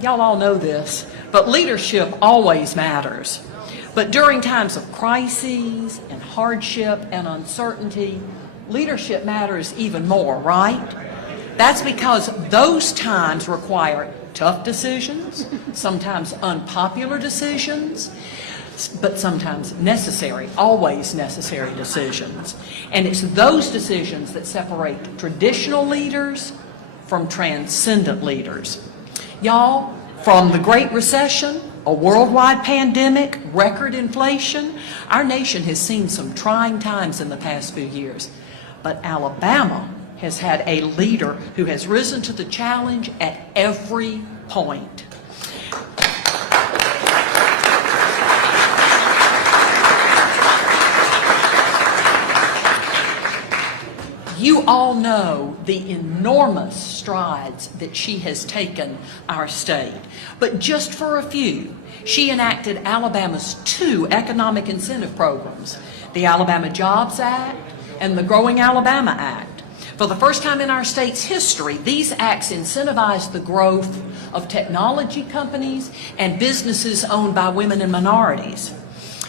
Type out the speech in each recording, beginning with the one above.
y'all all know this, but leadership always matters. But during times of crises and hardship and uncertainty, leadership matters even more, right? That's because those times require tough decisions, sometimes unpopular decisions, but sometimes necessary, always necessary decisions. And it's those decisions that separate traditional leaders from transcendent leaders. Y'all, from the Great Recession, a worldwide pandemic, record inflation, our nation has seen some trying times in the past few years. But Alabama has had a leader who has risen to the challenge at every point. You all know the enormous strides that she has taken our state. But just for a few, she enacted Alabama's 2 economic incentive programs, the Alabama Jobs Act and the Growing Alabama Act. For the first time in our state's history, these acts incentivized the growth of technology companies and businesses owned by women and minorities.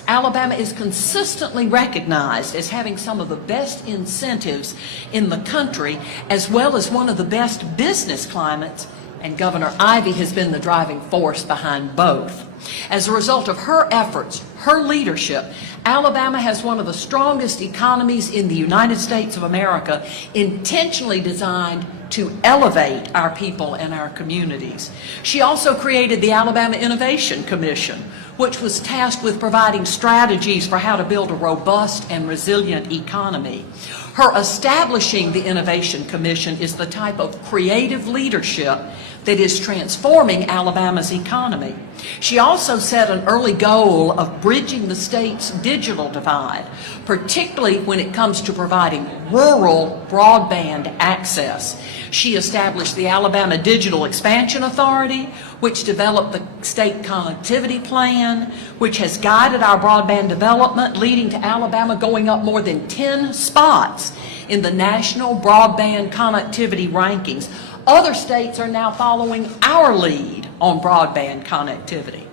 Alabama is consistently recognized as having some of the best incentives in the country, as well as one of the best business climates, and Governor Ivey has been the driving force behind both. As a result of her efforts, her leadership, Alabama has one of the strongest economies in the United States of America, intentionally designed to elevate our people and our communities. She also created the Alabama Innovation Commission, which was tasked with providing strategies for how to build a robust and resilient economy. Her establishing the Innovation Commission is the type of creative leadership that is transforming Alabama's economy. She also set an early goal of bridging the state's digital divide, particularly when it comes to providing rural broadband access. She established the Alabama Digital Expansion Authority, which developed the state connectivity plan, which has guided our broadband development, leading to Alabama going up more than 10 spots in the national broadband connectivity rankings. Other states are now following our lead on broadband connectivity.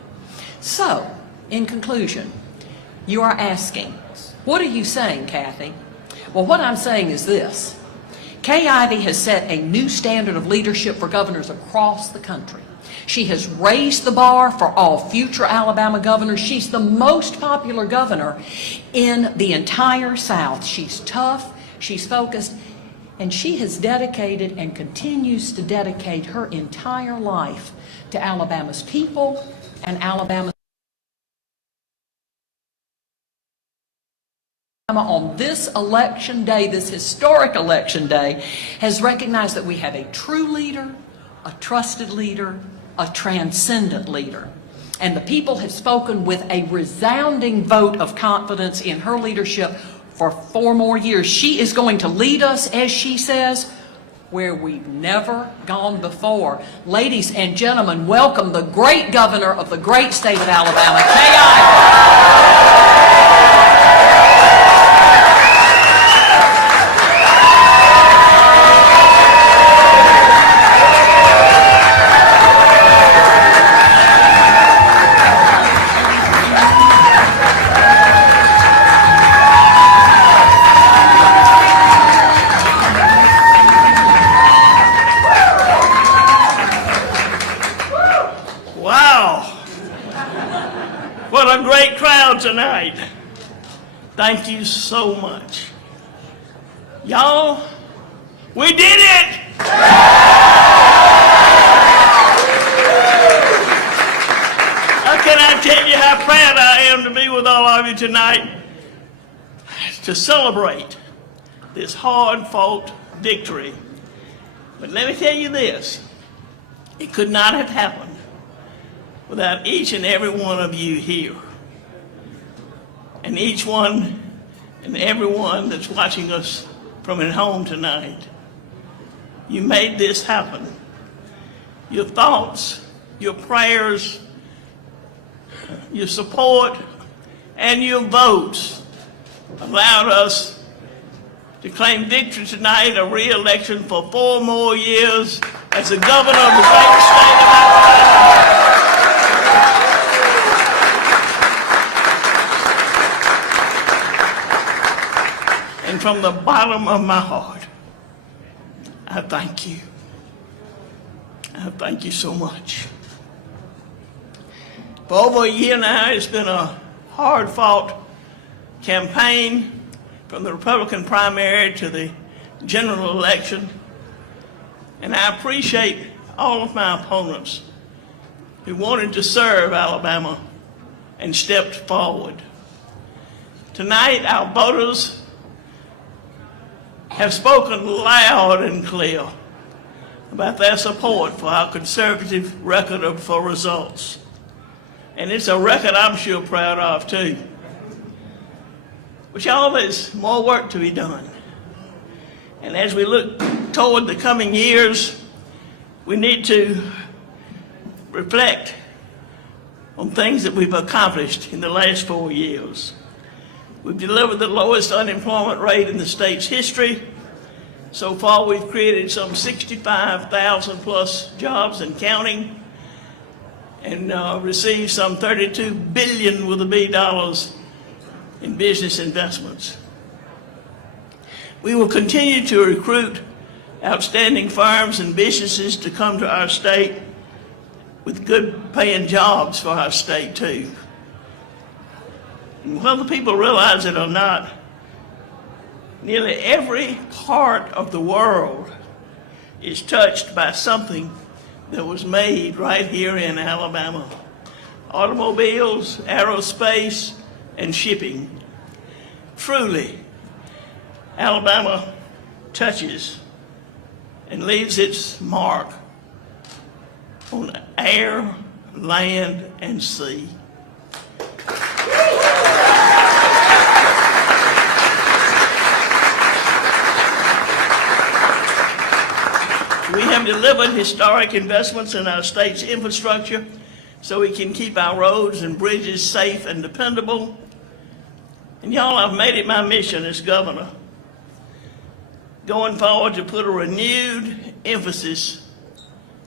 So, in conclusion, you are asking, what are you saying, Kathy? Well, what I'm saying is this. Kay Ivey has set a new standard of leadership for governors across the country. She has raised the bar for all future Alabama governors. She's the most popular governor in the entire South. She's tough, she's focused, and she has dedicated and continues to dedicate her entire life to Alabama's people and Alabama's on this election day, this historic election day, has recognized that we have a true leader, a trusted leader, a transcendent leader. And the people have spoken with a resounding vote of confidence in her leadership for 4 more years. She is going to lead us, as she says, where we've never gone before. Ladies and gentlemen, welcome the great governor of the great state of Alabama, Kay Ivey. What a great crowd tonight. Thank you so much. Y'all, we did it! How can I tell you how proud I am to be with all of you tonight to celebrate this hard-fought victory. But let me tell you this, it could not have happened without each and every one of you here. And each one and everyone that's watching us from at home tonight. You made this happen. Your thoughts, your prayers, your support, and your votes allowed us to claim victory tonight, a re-election for 4 more years as the governor of the great state of Alabama. from the bottom of my heart, I thank you. I thank you so much. For over a year now, it's been a hard-fought campaign from the Republican primary to the general election, and I appreciate all of my opponents who wanted to serve Alabama and stepped forward. Tonight, our voters have spoken loud and clear about their support for our conservative record for results. And it's a record I'm sure proud of too. But y'all, there's more work to be done. And as we look toward the coming years, we need to reflect on things that we've accomplished in the last 4 years. We've delivered the lowest unemployment rate in the state's history. So far, we've created some 65,000 plus jobs and counting, and received some $32 billion with a B dollars in business investments. We will continue to recruit outstanding firms and businesses to come to our state with good paying jobs for our state too. And whether people realize it or not, nearly every part of the world is touched by something that was made right here in Alabama. Automobiles, aerospace, and shipping. Truly, Alabama touches and leaves its mark on air, land, and sea. We have delivered historic investments in our state's infrastructure so we can keep our roads and bridges safe and dependable. And y'all, I've made it my mission as governor going forward to put a renewed emphasis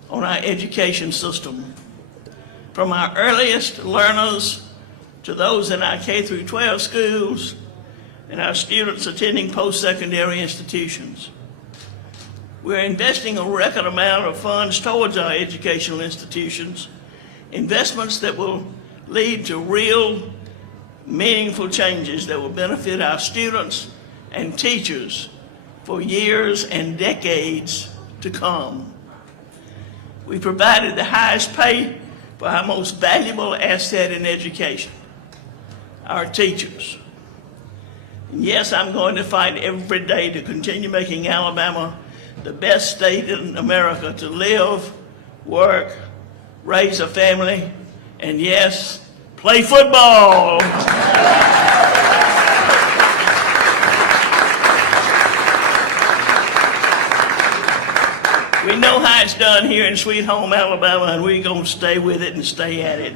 on our education system. From our earliest learners to those in our K through 12 schools and our students attending post-secondary institutions. We're investing a record amount of funds towards our educational institutions, investments that will lead to real, meaningful changes that will benefit our students and teachers for years and decades to come. We provided the highest pay for our most valuable asset in education, our teachers. And yes, I'm going to fight every day to continue making Alabama the best state in America to live, work, raise a family, and yes, play football. We know how it's done here in Sweet Home, Alabama, and we're going to stay with it and stay at it.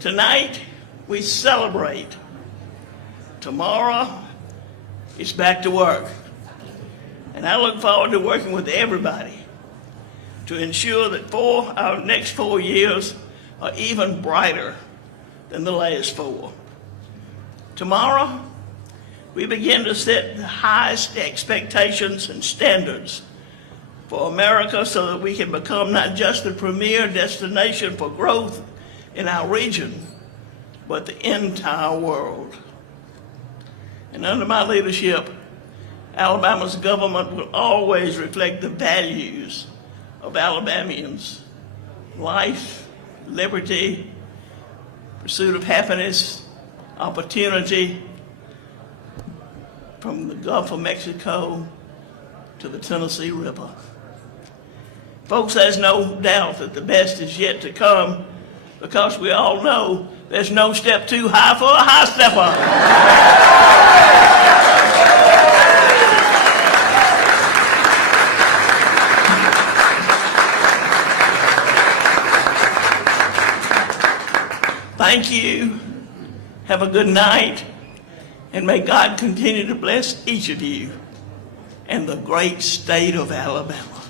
Tonight, we celebrate. Tomorrow, it's back to work. And I look forward to working with everybody to ensure that our next 4 years are even brighter than the last 4. Tomorrow, we begin to set the highest expectations and standards for America so that we can become not just the premier destination for growth in our region, but the entire world. And under my leadership, Alabama's government will always reflect the values of Alabamians: life, liberty, pursuit of happiness, opportunity, from the Gulf of Mexico to the Tennessee River. Folks, there's no doubt that the best is yet to come, because we all know there's no step too high for a high stepper. Thank you. Have a good night. And may God continue to bless each of you and the great state of Alabama.